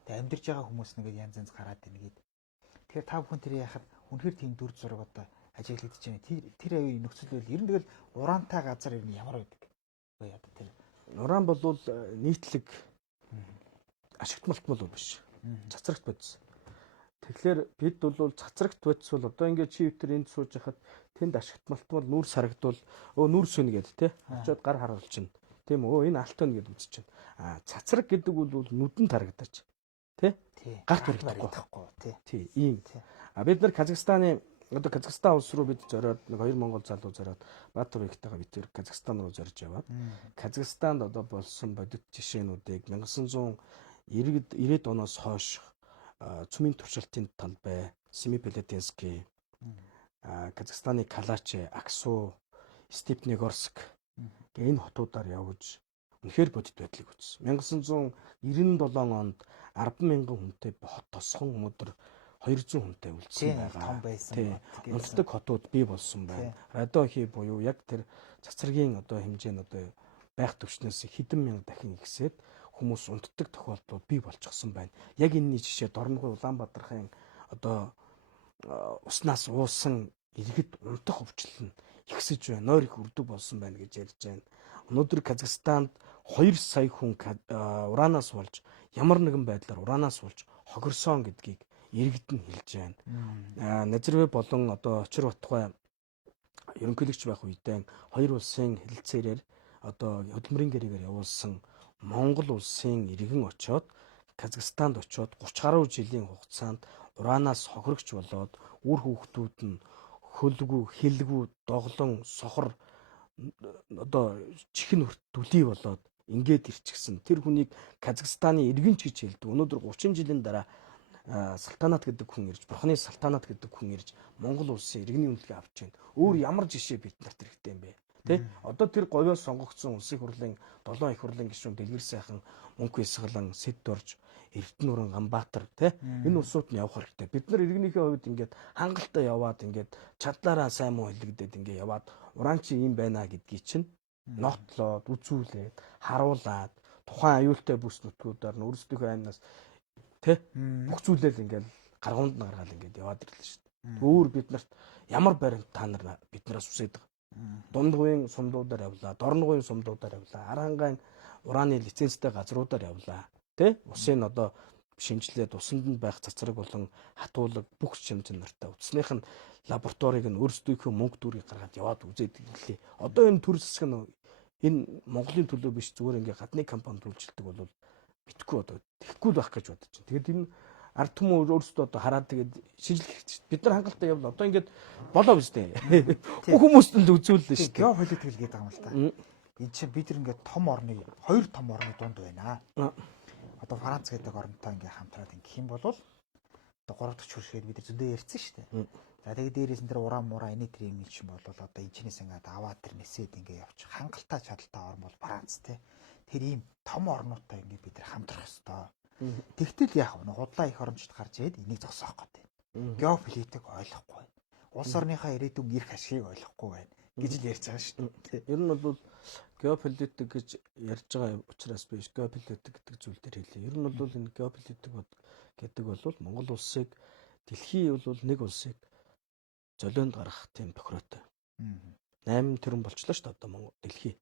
Тэгээ амьдарч байгаа хүмүүс нэгээд янз янз гараад ирнэгээд. Тэгэхээр та бүхэн тэр яхад үнэхээр тийм дүр зураг одоо ажиглагдаж байна. Тэр аюу нөхцөл байл ер нь тэгэл ураантай газар ер нь ямар байдаг? Үгүй яа тэр. Уран бол нийтлэг ашигт малтмал биш. Цацрагт бодис. Тэгэхээр бид бол цацрагт бодис бол одоо ингээд чи өвтөр энд сууж хахад тэнд ашигт малтмал нүүрс харагдвал нүүрс үнэ гэдэг те. Очоод гар харуулчихна. Тийм үү? Энэ алт байна гэдээ үзэж чинь. Цацраг гэдэг бол нүдэнд харагдаж. Тэ? Гарт баригдахгүй. Тий. Ийм. Бид нар Казахстан улс руу бид зориод нэг 2 монгол залуу зориод Баатар ихтэйгээ бид тэр Казахстан руу зорж яваад Казахстанд одоо болсон бодит жишээнүүдийг 1990-ад оноос хойш цүмийн туршилтын талбай, Семипалатинский, Казахстаны Калачи, Аксу, Степногорск гэх энэ хотуудаар явж үнэхээр бодит байдлыг үзсэн. 1997 онд 10,000 хүнтэй хот тосхон өнөөдөр 200 хүнтэй үлдсэн байгаа. Унтдаг хотууд бий болсон байна. Радохи буюу яг тэр цацрагийн одоо хэмжээ нь одоо байх төвчнөөс хэдэн мянга дахин ихсээд хүмүүс унтдаг тохиолдол бий болчихсон байна. Яг энэний жишээ Дорногов Улаанбаатарын одоо уснаас уусан иргэд унтах өвчлөл нь ихсэж байна. Нойр их өрдөг болсон байна гэж ярьж байна. Өнөөдөр Казахстанд 2 сая хүн ураанаас болж ямар нэгэн байдлаар ураанаас болж хохирсон гэдгийг иргэд нь хэлж байна. Назарбай болон одоо Очир Батгай ерөнхийлөгч байх үедээ хоёр улсын хэлэлцээрээр одоо хөдөлмөрийн гэрээгээр явуулсан Монгол улсын иргэн очоод Казахстанд очоод 30 гаруй жилийн хугацаанд ураанаас хохирогч болоод үр хүүхдүүд нь хөлгүй, хэлгүй, доглон, сохор одоо чихэн хүртүлий болоод ингээд ирчихсэн. Тэр хүнийг Казахстаны иргэн ч гэж хэлдэг. Өнөөдөр 30 жилийн дараа салтанат гэдэг хүн ирж, бурхны салтанат гэдэг хүн ирж Монгол улсын иргэний үнэлгээ авч байна. Өөр ямар жишээ бид нарт хэрэгтэй юм бэ? Тэ? Одоо тэр говьоос сонгогдсон улсын хурлын 7 их хурлын гишүүн Дэлгэр сайхан, Мөнх Исгалан, Сэд Дорж, Эрдэнэ Ганбаатар тэ? Энэ улсууд нь явах хэрэгтэй. Бид нар иргэнийхээ хувьд ингээд хангалттай яваад ингээд чадлаараа сайн муу хэлэгдээд ингээд яваад уран чи юм байна гэдгийг чинь нотлоод, үзүүлээд, харуулад тухайн аюултай бүс нутгуудаар нь өөрсдийнхөө аймнаас тэ бүх зүйлээ ингээл гаргуунд нь гаргаад ингээд яваад ирлээ шүү дээ. Өөр бид нарт ямар баримт та нар биднээс үсээд байгаа. Дундгуйн сумдуудаар явлаа, Дорногуйн сумдуудаар явлаа, Арангаан ураны лицензтэй газруудаар явлаа. Тэ? Усын одоо шинжилээд усанд нь байх цацраг болон хатуулаг бүх шинжин нартай утасных нь лабораторийг нь өөрсдийнхөө мөнгө дүрийг гаргаад яваад үзээд ирлээ. Одоо энэ төр засаг нь энэ Монголын төлөө биш зүгээр ингээ гадны компанид үйлчилдэг бол битггүй одоо тэхгүй л байх гэж бодож байна. Тэгээд энэ ард түмэн өөрсдөө одоо хараад тэгээд шинжлэх бид нар хангалттай явбал одоо ингээд болоо биз дээ. Бүх хүмүүст л үзүүллээ шүү дээ. Геополитик гэдэг юм л та. Энд чинь бид нар ингээд том орны хоёр том орны дунд байна. Одоо Франц гэдэг оронтой ингээд хамтраад ингэх юм бол одоо 3 дахь хуршгээд бид нар зөндөө ярьсан шүү дээ. За тэгээд дээрээс нь тэр уран мураа энэ тэр юм чинь бол одоо энэчнээс ингээд аваад тэр нэсээд ингээд явчих. Хангалттай чадaltaй орн бол Франц те. Тэр ийм том орнуудтай ингээд бид нар хамтрах ёстой. Тэгтэл яах вэ? Худлаа их орончд гарч ирээд энийг зогсоох гэдэг. Геополитик ойлгохгүй байна. Улс орныхаа ирээдүйн эрх ашигыг ойлгохгүй байна гэж л ярьж байгаа шүү дээ. Ер нь бол геополитик гэж ярьж байгаа учраас биш геополитик гэдэг зүйл дээр хэлээ. Ер нь бол энэ геополитик гэдэг бол Монгол улсыг дэлхийн бол нэг улсыг золионд гаргах тийм тохиротой. 8 тэрбум болчлоо шүү дээ одоо Монгол дэлхий.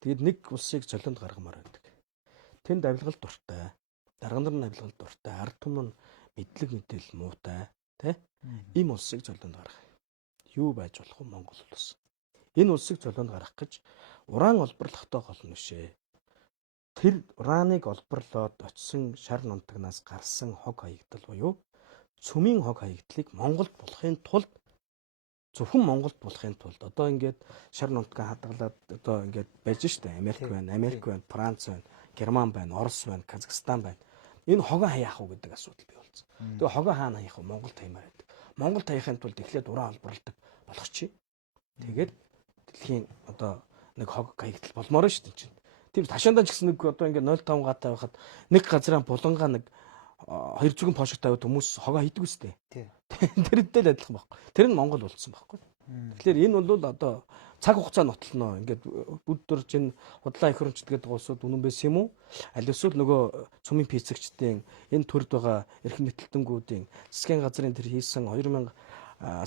Тэгэд нэг улсыг золионд гаргамаар байдаг. Тэнд авилгал дуртай, дарга нар нь авилгал дуртай, ард түмэн мэдлэг мэдээл муутай, тэ? Ийм улсыг золионд гаргах. Юу байж болох вэ Монгол улс? Энэ улсыг золионд гаргах гэж уран олборлохдоо гол нь бишээ. Тэр ураныг олборлоод очисон шар нунтагнаас гарсан хог хаягдал буюу цөмийн хог хаягдлыг Монголд болохын тулд зөвхөн Монголд болохын тулд одоо ингээд шар нунтгаа хадгалаад одоо ингээд байж штэ Америк байна, Франц байна, Герман байна, Орос байна, Казахстан байна. Энэ хогоо хаяах уу гэдэг асуудал бий болсон. Тэгээ хогоо хаана хаях вэ? Монголд хаямаар байдаг. Монголд хаяхын тулд эхлээд уран олборлдог болох чи. Тэгээд дэлхийн одоо нэг хог хаягдал болмоор шүү дээ чинь. Тийм ташаандаа ч гэсэн нэг одоо ингээд 0.5 гаатай байхад нэг газраа булангаа нэг 200 пошиг тавиад хүмүүс хогоо хийдэг үстэй. Тэрнтэй л адилхан байхгүй. Тэр нь Монгол болцсон байхгүй. Тэгэхээр энэ бол одоо цаг хугацаа нотлно. Ингээд бүддэр чинь худлаа их хөрөмчд гэдэг улсууд үнэн байсан юм уу? Аль эсвэл нөгөө цөмийн пицэгчдийн энэ төрд байгаа эрх мэтэлтэнгүүдийн засгийн газрын тэр хийсэн 2000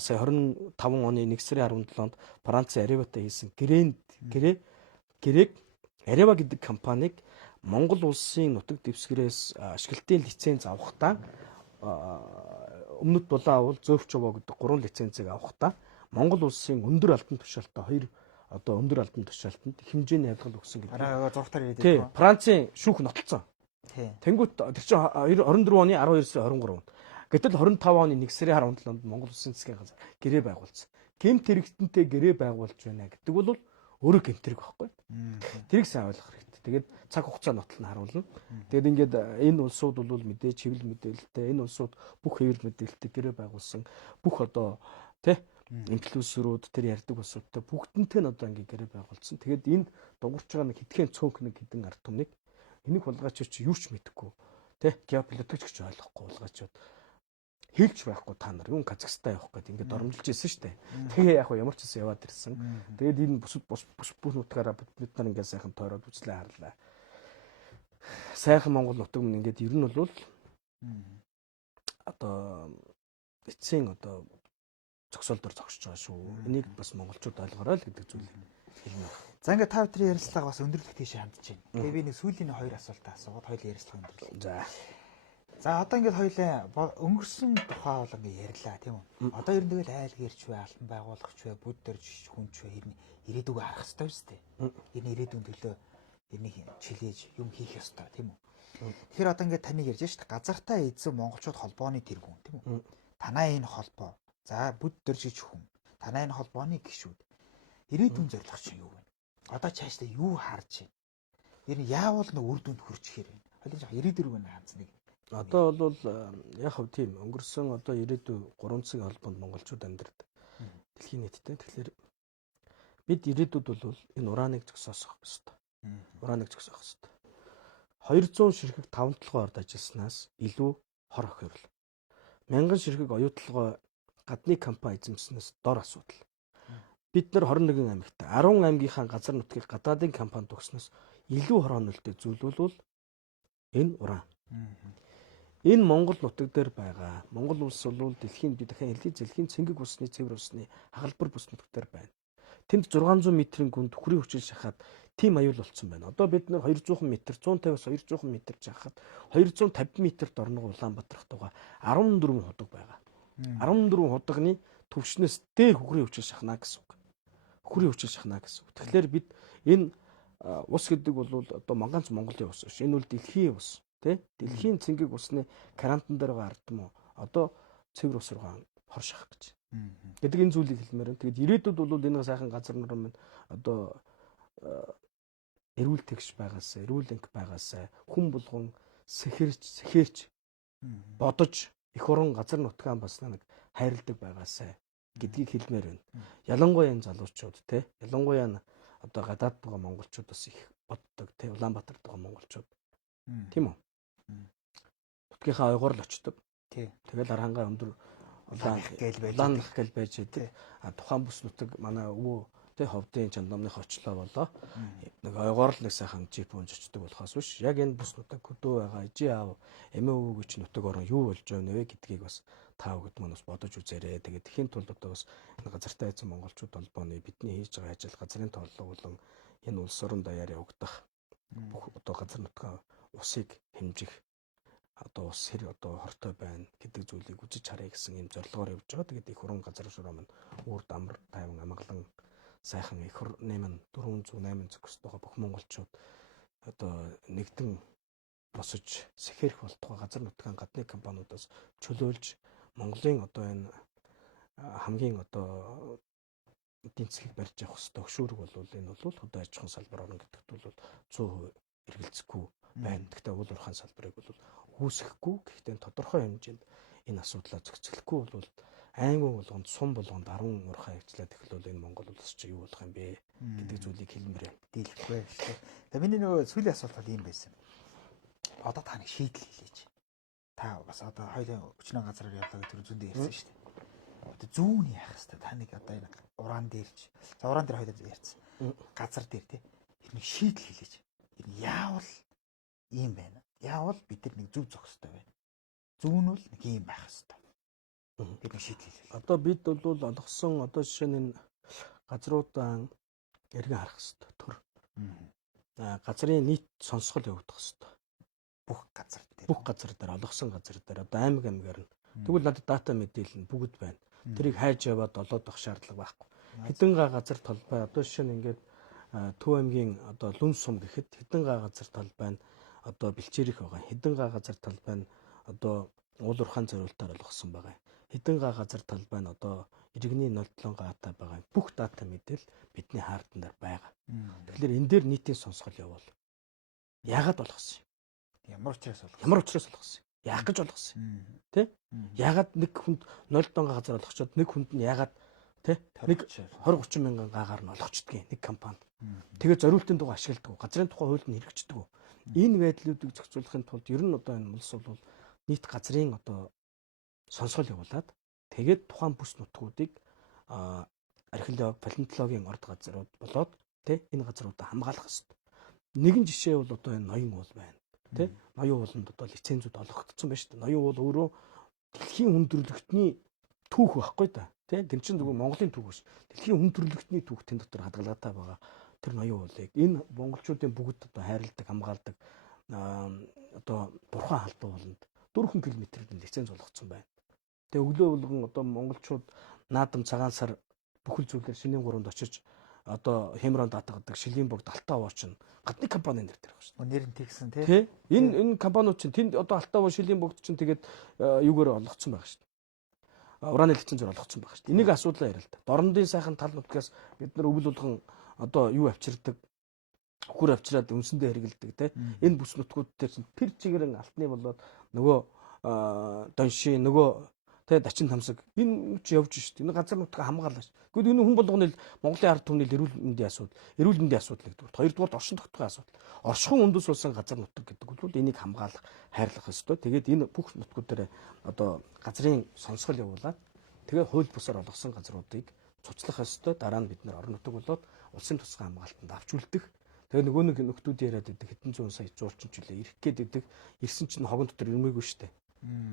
сая 25 оны 1 сарын 17-нд Францын Ареватай хийсэн гэрээг Арева гэдэг компанийг Монгол улсын нутаг дэвсгэрээс ашиглалтын лиценз авахдаа өмнөд дулаан авал зөөвч овоо гэдэг 3 лицензийг авахдаа Монгол улсын өндөр албан тушаалтай 2 одоо өндөр албан тушаалтанд хэмжээний авилгал өгсөн гэдэг. Араа зургатаар ирээд байна. Францын шүүх нотолцсон. Тэнгүүт тэр чинь 24 оны 12 сарын 23-нд. Гэтэл 25 оны 1 сарын 17-нд Монгол улсын засгийн газар гэрээ байгуулсан. Гэмт хэрэгтэнтэй гэрээ байгуулж байна гэдэг бол өөрөө гэмтрэг байхгүй. Тэрийг сайн ойлгох хэрэгтэй. Тэгээд цаг хугацаа нотол нь харуулна. Тэгээд ингээд энэ улсууд бол мэдээж хэвлэл мэдээлэлтэй, энэ улсууд бүх хэвлэл мэдээлэлтэй гэрээ байгуулсан. Бүх одоо инфлюенсерүүд тэр ярьдаг улсуудтай бүгднтэй нь одоо ингээд гэрээ байгуулсан. Тэгээд энд дуурч байгаа нэг хитгэн цөөнх нэг хідэн ард түмнийг энийг хулгайч чи юу ч мэдэхгүй. Геополитикч гэж ойлгохгүй хулгайчуд хэлж байхгүй та нар юу Казахстан явах гэдэг ингээд дормжилж ирсэн шүү дээ. Тэгээ яг ямар ч гэсэн яваад ирсэн. Тэгээд энэ бус бүх нутгаараа бид нар ингээд сайхан тойроод үзлээ харлаа. Сайхан Монгол нутаг мөн ингээд ер нь бол одоо эцсийн одоо зогсоол дор зогсож байгаа шүү. Энийг бас монголчууд ойлгоорой л гэдэг зүйлийг хэлнэ. За ингээд та бүхэн ярилцлага бас өндөрлөх тийш хандж байна. Тэгээ би нэг сүүлийн 2 асуултаа асуугаад хоёул ярилцлага өндөрлөө. За одоо ингээд хоёлаа өнгөрсөн тухай бол ингээд ярьлаа тийм үү. Одоо ер нь тэгэл айл гэрч бай, алтан байгуулагч бай, бүдэрч хүнч бай ер нь ирээдүгөө харах хэрэгтэй шүү дээ. Ер нь ирээдүйн төлөө эрнийг чилээж юм хийх ёстой тийм үү. Тэгэхээр одоо ингээд таныг ярьж шүү дээ. Газартай эзэн монголчууд холбооны тэргүүн тийм үү. Танаа энэ холбоо. За бүдэрч хүн. Танаа энэ холбооны гишүүд. Ирээдүйн зорилго чинь юу вэ? Одоо цаашдаа юу харж байна? Ер нь яавал нэг үр дүнд хүрчихээр байна. Хоёул жоо ирээдүрг нэг ганц нэг. Одоо бол яг хав тийм өнгөрсөн одоо ирээдүй 3 цагийн холбоонд монголчууд амьдардаг. Дэлхийн нийтдээ. Тэгэхээр бид ирээдүйд бол энэ ураныг зөксөөх ёстой. Ураныг зөксөөх ёстой. 200 ширхэг 5 толгойд ажилласнаас илүү хор охирол. 1000 ширхэг оюутлогоо гадны компани эзэмснээс дор асуудал. Бид нар 21 аймагт 10 аймгийнхаа газар нутгийг гадаадын компанид өгснөөс илүү хор хөнөөлтэй зүйл бол энэ уран. Энэ Монгол нутаг дээр байгаа. Монгол улс бол дэлхийн би дахин хэлхий зэлхийн цэнгэг усны цэвэр усны хагалбар бүс нутаг дээр байна. Тэнд 600 метрийн гүн түхрийн хүчил шахаад тийм аюул болцсон байна. Одоо бид нар 200 м, 150-аас 200 м жахахад 250 м-т орног Улаанбаатарт байгаа 14 худаг байгаа. 14 худагны төвшнөөс дээр хүхрийн хүчил шахна гэсэн үг. Хүхрийн хүчил шахна гэсэн үг. Тэгэхээр бид энэ ус гэдэг бол одоо манганц Монголын ус биш. Энэ бол дэлхийн ус. Дэлхийн цэнгэг усны карантин дээр байгаа ард юм уу? Одоо цэвэр ус руу хор шахах гэж. Гэдэг энэ зүйлийг хэлмээр байна. Тэгэд ирээдүйд бол энэ сайхан газар нар минь одоо эрүүл тэгш байгаасаа, эрүүл анги байгаасаа хүн булган сэхэрч бодож их орон газар нутгаан бас нэг хайрладаг байгаасаа гэдгийг хэлмээр байна. Ялангуяа энэ залуучууд ялангуяа одоо гадаад байгаа монголчууд бас их боддог Улаанбаатарт байгаа монголчууд. Тийм үү? Нутгийнхаа ойгоор л очдог. Тэгэл харангаа өндөр улаанлах гэл байж байдаг. Тухайн бүс нутаг манай өвөө ховдын чандамных очлоо болоо. Нэг ойгоор л нэг сайхан жип унж очдог болохоос биш. Яг энэ бүс нутаг хөдөө байгаа ижи аав эмээ өвгөч нутаг орон юу болж байна вэ гэдгийг бас та бүхэд манаас бодож үзээрэй. Тэгээд тэхийн тулд одоо бас энэ газартай эзэн монголчууд холбооны бидний хийж байгаа ажил газрын тооллого болон энэ улс орон даяар явагдах бүх одоо газар нутгаа усыг хэмжих одоо ус хэр одоо хортой байна гэдэг зүйлийг үзэж харъя гэсэн юм зорилгоор явж байгаа. Тэгээд их хуран газар шороо маань үүр дамар тайван амгалан сайхан их хор нэмэн 408 зөвхөс байгаа бүх монголчууд одоо нэгдэн босож сэхэрх болтугай газар нутгийн гадны компаниудаас чөлөөлж Монголын одоо энэ хамгийн одоо эдийн засгийг барьж явах хэрэгтэй хөшүүрэг бол энэ бол хөдөө аж ахуйн салбар орно гэдэгт бол 100% эргэлзэхгүй байна. Гэхдээ уул уурхайн салбарыг бол үүсгэхгүй. Гэхдээ тодорхой хэмжээнд энэ асуудлаа зохицохгүй бол аймаг болгонд сум болгонд 10 уурхай ажиллаад эхлүүл энэ Монгол улс чи юу болох юм бэ гэдэг зүйлийг хэлмээр байна. Дийлэхгүй шүү дээ. Тэгээ миний нөгөө сүүлийн асуулт бол ийм байсан. Одоо та нэг шийдэл хийлээч. Та бас одоо хоёулын өчнөө газраар явлаа гэх тэр зүүндээ ярьсан шүү дээ. Одоо зүүн яах хэвээр та нэг одоо энэ ураан дээрч. За ураан дээр хоёулаа ярьсан. Газар дээр тий. Тэр нэг шийдэл хийлээч. Тэр яавал ийм байна. Яавал бид нар нэг зөв зохистой байна. Зүүн бол нэг ийм байх хэвээр. Тэр нэг шийдэл хийлээ. Одоо бид бол олгосон одоо жишээ нь энэ газруудаа эргэн харах хэвээр төр. Газрын нийт сонсгол явагдах хэвээр. Бүх газар дээр. Бүх газар дээр олгосон газар дээр одоо аймаг аймгаар нь. Тэгвэл надад дата мэдээлэл нь бүгд байна. Тэрийг хайж яваад олоод авах шаардлага байхгүй. Хэдэн га газар талбай одоо жишээ нь ингээд Төв аймгийн одоо Лүн сум гэхэд хэдэн га газар талбай нь одоо бэлчээрэх байгаа. Хэдэн га газар талбай нь одоо уул уурхайн зориултаар олгосон байгаа. Хэдэн га газар талбай нь одоо иргэний 07 гаатай байгаа. Бүх дата мэдээлэл бидний хаартан дээр байгаа. Тэгэхээр энэ дээр нийтийн сонсгол явуул. Яагаад олгосон юм? Ямар учраас бол. Ямар учраас олгосон юм? Яах гэж олгосон юм? Тэ? Яагаад нэг хүнд 07 газар олгочоод нэг хүнд нь яагаад тэ? Нэг 20-30 мянган гаагаар нь олгочдөг нэг компанид. Тэгээ зориултын дугаа ашигладаг. Газрын тухай хууль нь хэрэгждэг. Энэ байдлуудыг зохицуулахын тулд ер нь одоо энэ улс бол нийт газрын одоо сонсгол явуулаад тэгээд тухайн бүс нутгуудыг археолог, палеонтологийн орд газрууд болоод тэ энэ газруудаа хамгаалах хэрэгтэй. Нэгэн жишээ бол одоо энэ ноён уул байна. Тэ ноён ууланд одоо лицензүүд олгогдсон байна шүү дээ. Ноён уул өөрөө дэлхийн хүндрэлтний түүх байхгүй да. Тэ тэр чинь зөвхөн Монголын түүх биш. Дэлхийн хүндрэлтний түүх тэн дотор хадгалгаатай байгаа. Тэр ноён уулыг энэ монголчуудын бүгд одоо хайрладаг, хамгаалдаг одоо бурхан халдуу ууланд 4 км-ийн лиценз олгогдсон байна. Тэгээ өглөө болгон одоо монголчууд наадам цагаан сар бүхэл зүйлээр шинийн гурванд очиж одоо хэмрон датгадаг шилийн богд алтаа овооч нь гадны компани нэр дээр байгаа шүү. Нэр нь тэгсэн тий. Тэ энэ компаниуд чинь тэнд одоо алтаа овоо шилийн богд чинь тэгээд юугаар олгоцсон байгаа шүү. Ураны лицензээр олгоцсон байгаа шүү. Энийг асуудлаа яриа л да. Дорнодын сайхан тал нутгаас бид нар өвөл болгон одоо юу авчирдаг хөр авчираад үнсэндээ хэрэгэлдэг те энэ бүс нутгууд дээр чинь тэр чигээрэн алтны болоод нөгөө донши нөгөө те дачин тамсаг энэ ч явж шít энэ газар нутгаа хамгаалаач. Гэхдээ энэ хүн болгоны Монголын ард түмний эрүүл мэндийн асуудал нэгдүгээр. Хоёрдугаар оршин тогтоохын асуудал. Оршихуйн үндэс болсон газар нутаг гэдэг бол энийг хамгаалах хайрлах ёстой. Тэгээд энэ бүх нутгууд дээр одоо газрын сонсгол явуулаад тэгээд хууль бусаар олгосон газруудыг цуцлах ёстой. Дараа нь бид нар орон нутаг болоод улсын тусгай хамгаалтанд авч үлдэх. Тэгээ нөгөө нэг нөхдүүд яриад байдаг хэдэн зуун сая жуулчин жилээ ирэх гээд байдаг. Ирсэн чинь хогон дотор ирмээгүй шүү дээ.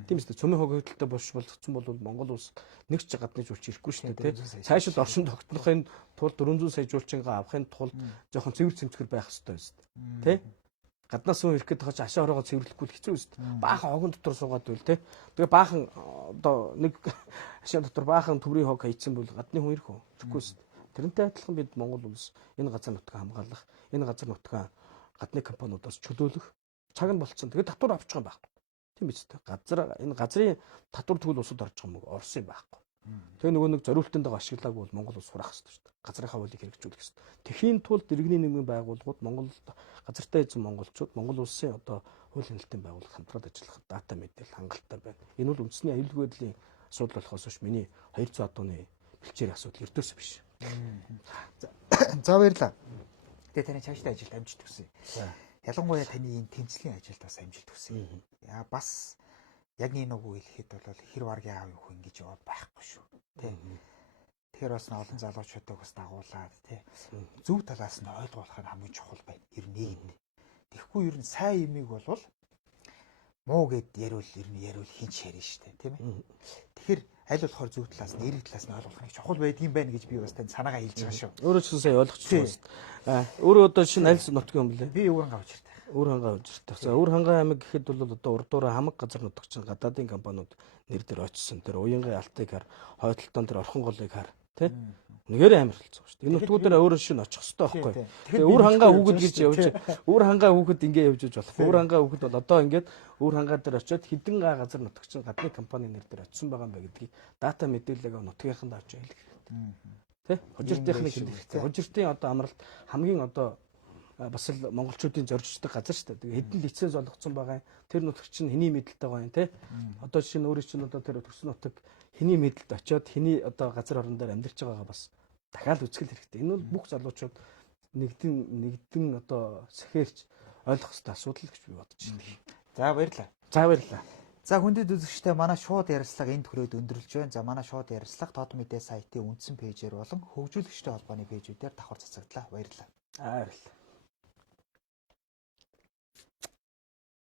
Тийм үстэй цөмийн хог хөдөлтөй болцсон бол Монгол улс нэг ч гадны жуулчин ирэхгүй шүү дээ. Цаашид оршин тогтнохын тулд 400 сая жуулчингаа авахын тулд жоохон цэвэр цэмцгэр байх хэрэгтэй байна. Тэ? Гаднаас хүн ирэх гэдэг чинь ашаа ороогоо цэвэрлэхгүй л хэцүү үст. Баахан хогон дотор суугаад байл тэ. Тэгээ баахан одоо нэг ашаа дотор баахан төврийн хог хайцсан бол гадны хүн ирэх үү? Ирэхгүй үст. Тэрнтэй адилхан бид Монгол улс энэ газар нутгаа хамгаалах, энэ газар нутгаа гадны компаниудаас чөлөөлөх цаг нь болцсон. Тэгээ татвар авчих юм байхгүй. Тийм биз дээ. Энэ газрын татвар төгөл усад орж байгаа мөг орсон юм байхгүй. Тэгээ нөгөө нэг зориултанд байгаа ашиглаагүй бол Монгол улс сурах хэрэгтэй шүү дээ. Газрынхаа хуулийг хэрэгжүүлэх хэрэгтэй. Тэхийн тулд иргэний нийгмийн байгууллагууд Монгол газартай эзэн монголчууд Монгол улсын одоо хуулийн нэлтийн байгууллага хамтраад ажиллах дата мэдээлэл хангалттай байна. Энэ бол үндэсний аюулгүй байдлын асуудал болохоос биш миний 200 адууны бэлчээр асуудал эрдөөс биш. За баярлалаа. Тэгээ таны цаашдаа ажилд амжилт хүсье. Ялангуяа таны энэ тэмцлийн ажилд бас амжилт хүсье. Яа бас яг нэг үг хэлэхэд бол хэр варгийн аав юу ингэж яваад байхгүй шүү. Тэ. Тэгэхээр бас олон залуучуудыг бас дагуулад тий. Зөв талаас нь ойлгуулах нь хамгийн чухал байна. Ер нь нийгэмд. Тэгэхгүй ер нь сайн имийг бол муу гэд яриул хинч ярина шүү дээ, тийм ээ. Тэгэхээр аль болохоор зөв талаас нь эерэг талаас нь ойлгох нь чухал байдгийм байна гэж би бас танд санаагаа хэлж байгаа шүү. Өөрөө ч сая ойлгочихсон байна. Өөрөө одоо шинэ аль нутгийн юм блэ? Би Өвөр хангаа учиртай. Өвөр хангаа учиртай. За Өвөр хангаа аймаг гэхэд бол одоо урдуураа хамаг газар нутагчин гадаадын компаниуд нэр дээр очсон. Тэр уянгын алтыг хар, хойдолтон тэр орхон голыг хар, тий? Үнэхээр амар хэлцээ шүү дээ. Энэ нутгуудаараа өөрөө шинэ очих хэрэгтэй байхгүй. Тэгээ үр хангаа хүүхэд гэж явж үр хангаа хүүхэд ингэ явж болох. Үр хангаа хүүхэд бол одоо ингээд үр хангаа дээр очиод хэдэн газар нутагчин гадны компани нэр дээр очисон байгаа юм байна гэдгийг дата мэдээлэлээ нутгийнханд авч хэлэх хэрэгтэй. Тэ? Хужиртынхны хэлэх хэрэгтэй. Хужиртын одоо амралт хамгийн одоо бас л монголчуудын зоржигчдаг газар шүү дээ. Тэгээ хэдэн лиценз олгоцсон байгаа юм. Тэр нутагч нь хэний мэдэлтэй байгаа юм те. Одоо жишээ нь өөрийн чинь одоо тэр төрсөн нутаг хэний мэдэлд очиод хэний одоо газар орон дээр амьдарч байгаагаа бас дахиад үзэх хэрэгтэй. Энэ бол бүх залуучууд нэгдэн одоо сэхэрч ойлгох ёстой асуудал гэж би бодож байна. За баярлалаа. За баярлалаа. За хүндэт үзэгчтэй манай шууд ярилцлага энд хүрээд өндөрлж байна. За манай шууд ярилцлага Тод Мэдээ сайтын үндсэн пэйжээр болон хөгжүүлэгчтэй холбооны пэйжүүдээр давхар цацагдлаа. Баярлалаа. Баярлалаа.